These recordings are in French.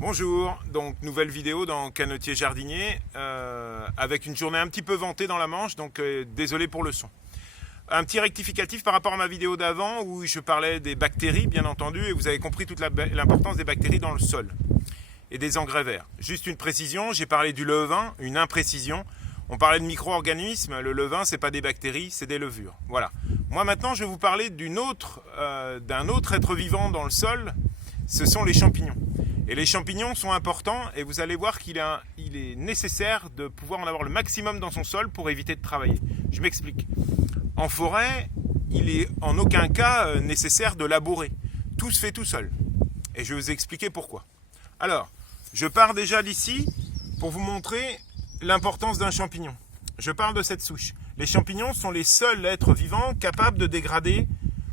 Bonjour, donc nouvelle vidéo dans Canotier Jardinier avec une journée un petit peu ventée dans la Manche, donc désolé pour le son. Un petit rectificatif par rapport à ma vidéo d'avant où je parlais des bactéries bien entendu et vous avez compris toute l'importance des bactéries dans le sol et des engrais verts. Juste une précision, j'ai parlé du levain, une imprécision. On parlait de micro-organismes, le levain c'est pas des bactéries, c'est des levures. Voilà. Moi maintenant je vais vous parler d'un autre être vivant dans le sol, ce sont les champignons. Et les champignons sont importants et vous allez voir qu'il est nécessaire de pouvoir en avoir le maximum dans son sol pour éviter de travailler. Je m'explique. En forêt, il est en aucun cas nécessaire de labourer. Tout se fait tout seul. Et je vais vous expliquer pourquoi. Alors, je pars déjà d'ici pour vous montrer l'importance d'un champignon. Je parle de cette souche. Les champignons sont les seuls êtres vivants capables de dégrader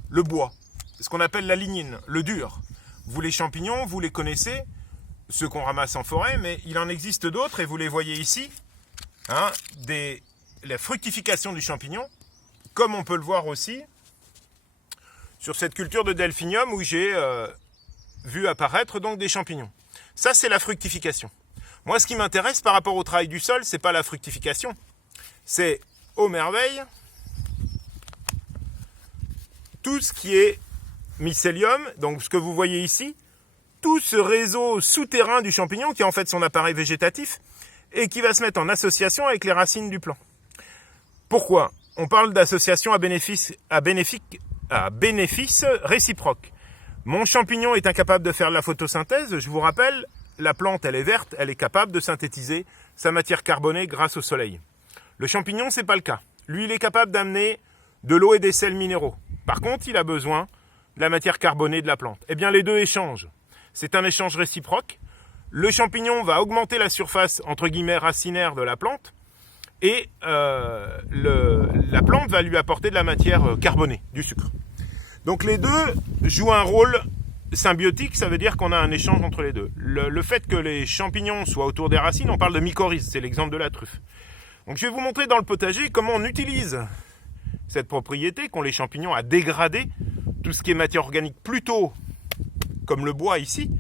le bois. Ce qu'on appelle la lignine, le dur. Vous, les champignons, vous les connaissez, ceux qu'on ramasse en forêt, mais il en existe d'autres, et vous les voyez ici, la fructification du champignon, comme on peut le voir aussi sur cette culture de delphinium où j'ai vu apparaître donc des champignons. Ça, c'est la fructification. Moi, ce qui m'intéresse par rapport au travail du sol, c'est pas la fructification, c'est, aux merveilles, tout ce qui est mycélium, donc ce que vous voyez ici, tout ce réseau souterrain du champignon qui est en fait son appareil végétatif et qui va se mettre en association avec les racines du plant. Pourquoi ? On parle d'association à bénéfice réciproque. Mon champignon est incapable de faire de la photosynthèse, je vous rappelle, la plante elle est verte, elle est capable de synthétiser sa matière carbonée grâce au soleil. Le champignon c'est pas le cas. Lui il est capable d'amener de l'eau et des sels minéraux. Par contre il a besoin de la matière carbonée de la plante. Eh bien, les deux échangent. C'est un échange réciproque. Le champignon va augmenter la surface, entre guillemets, racinaire de la plante, et la plante va lui apporter de la matière carbonée, du sucre. Donc, les deux jouent un rôle symbiotique, ça veut dire qu'on a un échange entre les deux. Le fait que les champignons soient autour des racines, on parle de mycorhize, c'est l'exemple de la truffe. Donc, je vais vous montrer dans le potager comment on utilise cette propriété qu'ont les champignons à dégrader tout ce qui est matière organique plutôt comme le bois ici,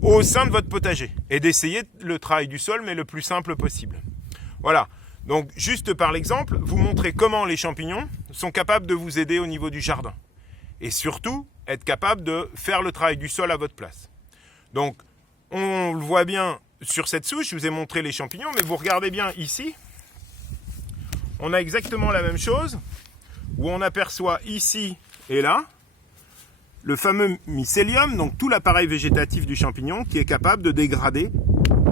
au sein de votre potager. Et d'essayer le travail du sol, mais le plus simple possible. Voilà. Donc, juste par l'exemple, vous montrez comment les champignons sont capables de vous aider au niveau du jardin. Et surtout, être capable de faire le travail du sol à votre place. Donc, on le voit bien sur cette souche, je vous ai montré les champignons, mais vous regardez bien ici, on a exactement la même chose, où on aperçoit ici et là, le fameux mycélium, donc tout l'appareil végétatif du champignon qui est capable de dégrader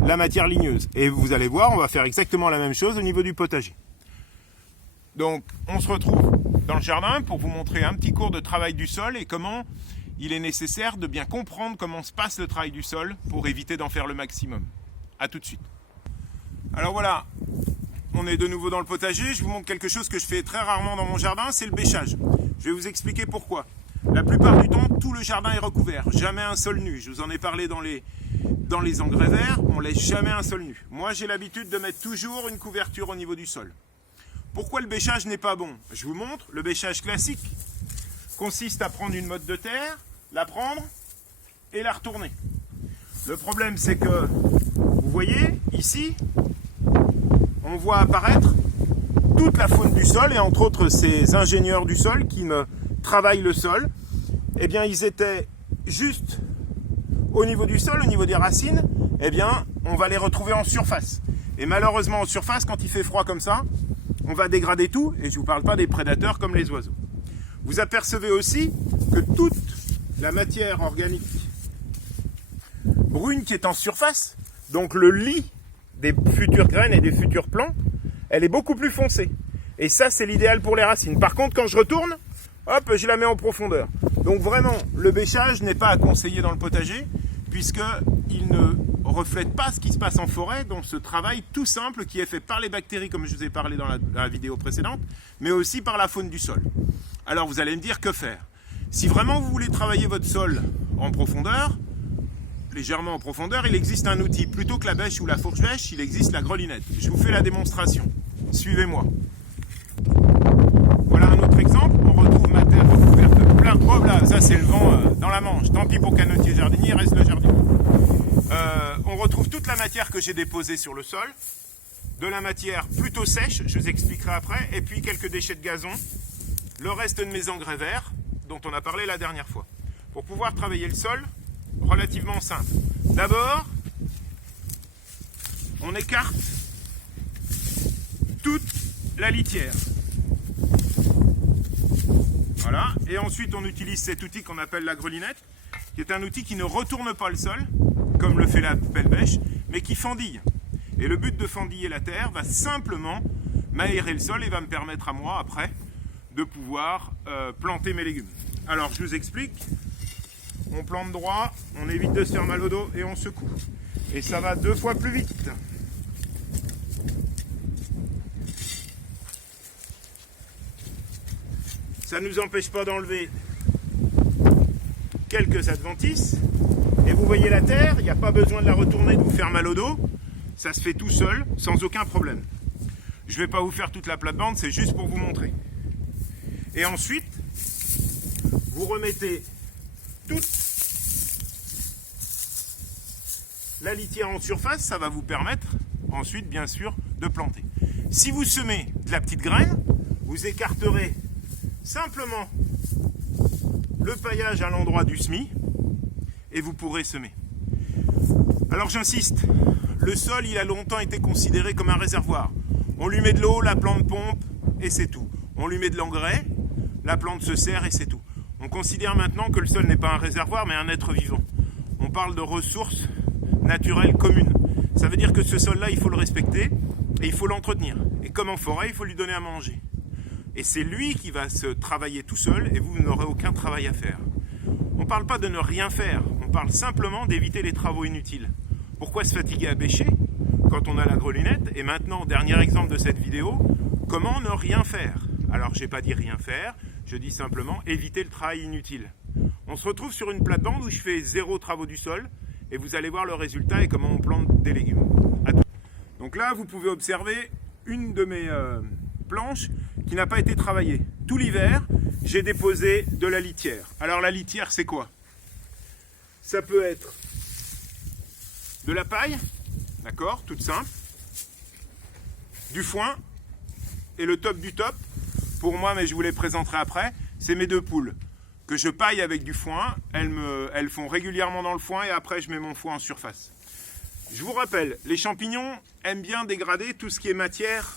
la matière ligneuse. Et vous allez voir, on va faire exactement la même chose au niveau du potager. Donc, on se retrouve dans le jardin pour vous montrer un petit cours de travail du sol et comment il est nécessaire de bien comprendre comment se passe le travail du sol pour éviter d'en faire le maximum. A tout de suite. Alors voilà, on est de nouveau dans le potager. Je vous montre quelque chose que je fais très rarement dans mon jardin, c'est le bêchage. Je vais vous expliquer pourquoi. La plupart du temps, tout le jardin est recouvert, jamais un sol nu. Je vous en ai parlé dans les engrais verts, on laisse jamais un sol nu. Moi, j'ai l'habitude de mettre toujours une couverture au niveau du sol. Pourquoi le bêchage n'est pas bon ? Je vous montre, le bêchage classique consiste à prendre une motte de terre, la prendre et la retourner. Le problème, c'est que, vous voyez, ici, on voit apparaître toute la faune du sol, et entre autres ces ingénieurs du sol qui me travaillent le sol, eh bien ils étaient juste au niveau du sol, au niveau des racines, eh bien on va les retrouver en surface. Et malheureusement en surface, quand il fait froid comme ça, on va dégrader tout, et je ne vous parle pas des prédateurs comme les oiseaux. Vous apercevez aussi que toute la matière organique brune qui est en surface, donc le lit des futures graines et des futurs plants, elle est beaucoup plus foncée. Et ça, c'est l'idéal pour les racines. Par contre, quand je retourne, hop, je la mets en profondeur. Donc vraiment, le bêchage n'est pas à conseiller dans le potager, puisqu'il ne reflète pas ce qui se passe en forêt, donc ce travail tout simple qui est fait par les bactéries, comme je vous ai parlé dans la vidéo précédente, mais aussi par la faune du sol. Alors vous allez me dire que faire. Si vraiment vous voulez travailler votre sol en profondeur, légèrement en profondeur, il existe un outil. Plutôt que la bêche ou la fourche-bêche, il existe la grelinette. Je vous fais la démonstration. Suivez-moi. Voilà un autre exemple. On retrouve ma terre recouverte de plein de... Oh là, ça c'est le vent dans la Manche. Tant pis pour Canotier Jardinier, reste le jardinier. retrouve toute la matière que j'ai déposée sur le sol, de la matière plutôt sèche, je vous expliquerai après, et puis quelques déchets de gazon, le reste de mes engrais verts, dont on a parlé la dernière fois. Pour pouvoir travailler le sol, relativement simple. D'abord, on écarte toute la litière. Voilà, et ensuite on utilise cet outil qu'on appelle la grelinette, qui est un outil qui ne retourne pas le sol, comme le fait la pelle bêche, mais qui fendille. Et le but de fendiller la terre va simplement m'aérer le sol et va me permettre à moi, après, de pouvoir planter mes légumes. Alors, je vous explique. On plante droit, on évite de se faire mal au dos et on secoue. Et ça va 2 fois plus vite. Ça ne nous empêche pas d'enlever quelques adventices. Et vous voyez la terre, il n'y a pas besoin de la retourner, de vous faire mal au dos. Ça se fait tout seul, sans aucun problème. Je ne vais pas vous faire toute la plate-bande, c'est juste pour vous montrer. Et ensuite, vous remettez toute la litière en surface, ça va vous permettre ensuite, bien sûr, de planter. Si vous semez de la petite graine, vous écarterez simplement le paillage à l'endroit du semis et vous pourrez semer. Alors j'insiste, le sol il a longtemps été considéré comme un réservoir. On lui met de l'eau, la plante pompe et c'est tout. On lui met de l'engrais, la plante se serre et c'est tout. On considère maintenant que le sol n'est pas un réservoir mais un être vivant. On parle de ressources naturelles communes. Ça veut dire que ce sol-là, il faut le respecter et il faut l'entretenir. Et comme en forêt, il faut lui donner à manger. Et c'est lui qui va se travailler tout seul et vous n'aurez aucun travail à faire. On ne parle pas de ne rien faire, on parle simplement d'éviter les travaux inutiles. Pourquoi se fatiguer à bêcher quand on a la grelinette? Et maintenant, dernier exemple de cette vidéo, comment ne rien faire? Alors, je n'ai pas dit rien faire, je dis simplement éviter le travail inutile. On se retrouve sur une plate-bande où je fais 0 travaux du sol et vous allez voir le résultat et comment on plante des légumes. Donc là, vous pouvez observer une de mes planches qui n'a pas été travaillée. Tout l'hiver, j'ai déposé de la litière. Alors la litière, c'est quoi? Ça peut être de la paille, d'accord, toute simple, du foin, et le top du top, pour moi, mais je vous les présenterai après, c'est mes 2 poules que je paille avec du foin. Elles font régulièrement dans le foin et après je mets mon foin en surface. Je vous rappelle, les champignons aiment bien dégrader tout ce qui est matière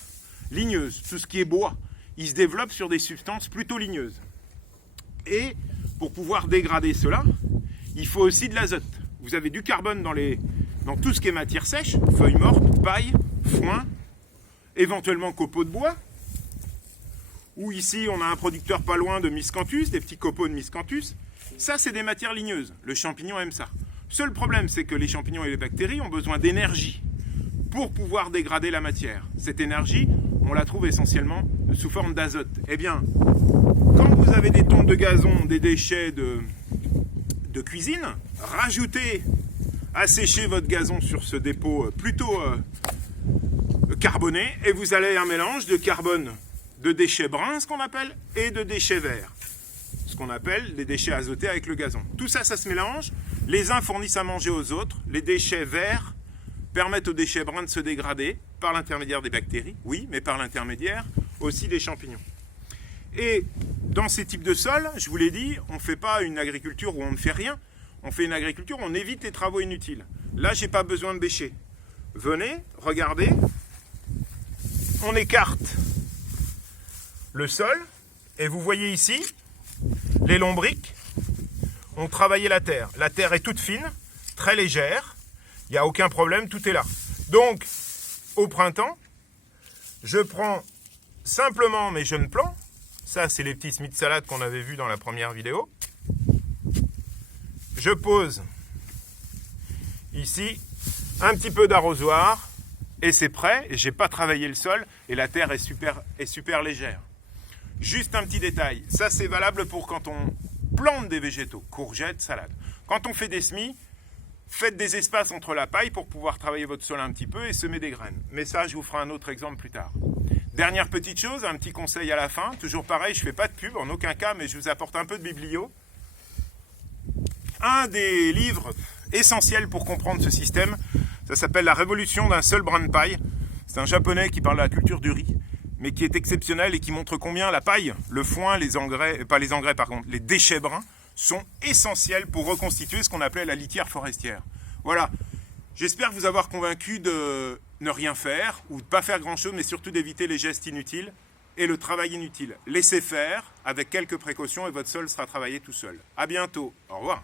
ligneuse, tout ce qui est bois. Ils se développent sur des substances plutôt ligneuses. Et pour pouvoir dégrader cela, il faut aussi de l'azote. Vous avez du carbone dans tout ce qui est matière sèche, feuilles mortes, paille, foin, éventuellement copeaux de bois. Ou ici, on a un producteur pas loin de miscanthus, des petits copeaux de miscanthus. Ça, c'est des matières ligneuses. Le champignon aime ça. Seul problème, c'est que les champignons et les bactéries ont besoin d'énergie pour pouvoir dégrader la matière. Cette énergie, on la trouve essentiellement sous forme d'azote. Eh bien, quand vous avez des tontes de gazon, des déchets de cuisine, rajoutez, asséchez votre gazon sur ce dépôt plutôt carboné et vous allez un mélange de carbone, de déchets bruns, ce qu'on appelle, et de déchets verts, ce qu'on appelle les déchets azotés avec le gazon. Tout ça, ça se mélange. Les uns fournissent à manger aux autres. Les déchets verts permettent aux déchets bruns de se dégrader par l'intermédiaire des bactéries, oui, mais par l'intermédiaire aussi des champignons. Et dans ces types de sols, je vous l'ai dit, on ne fait pas une agriculture où on ne fait rien. On fait une agriculture où on évite les travaux inutiles. Là, je n'ai pas besoin de bêcher. Venez, regardez. On écarte le sol et vous voyez ici les lombrics ont travaillé la terre. La terre est toute fine, très légère, il n'y a aucun problème, tout est là. Donc, au printemps, je prends simplement mes jeunes plants, ça c'est les petits semis de salade qu'on avait vus dans la première vidéo. Je pose ici un petit peu d'arrosoir et c'est prêt, j'ai pas travaillé le sol et la terre est super légère. Juste un petit détail, ça c'est valable pour quand on plante des végétaux, courgettes, salades. Quand on fait des semis, faites des espaces entre la paille pour pouvoir travailler votre sol un petit peu et semer des graines. Mais ça, je vous ferai un autre exemple plus tard. Dernière petite chose, un petit conseil à la fin, toujours pareil, je ne fais pas de pub en aucun cas, mais je vous apporte un peu de biblio. Un des livres essentiels pour comprendre ce système Ça s'appelle la révolution d'un seul brin de paille. C'est un japonais qui parle de la culture du riz, mais qui est exceptionnel et qui montre combien la paille, le foin, les engrais, pas les engrais par contre, les déchets bruns sont essentiels pour reconstituer ce qu'on appelait la litière forestière. Voilà, j'espère vous avoir convaincu de ne rien faire ou de ne pas faire grand-chose, mais surtout d'éviter les gestes inutiles et le travail inutile. Laissez faire avec quelques précautions et votre sol sera travaillé tout seul. À bientôt, au revoir.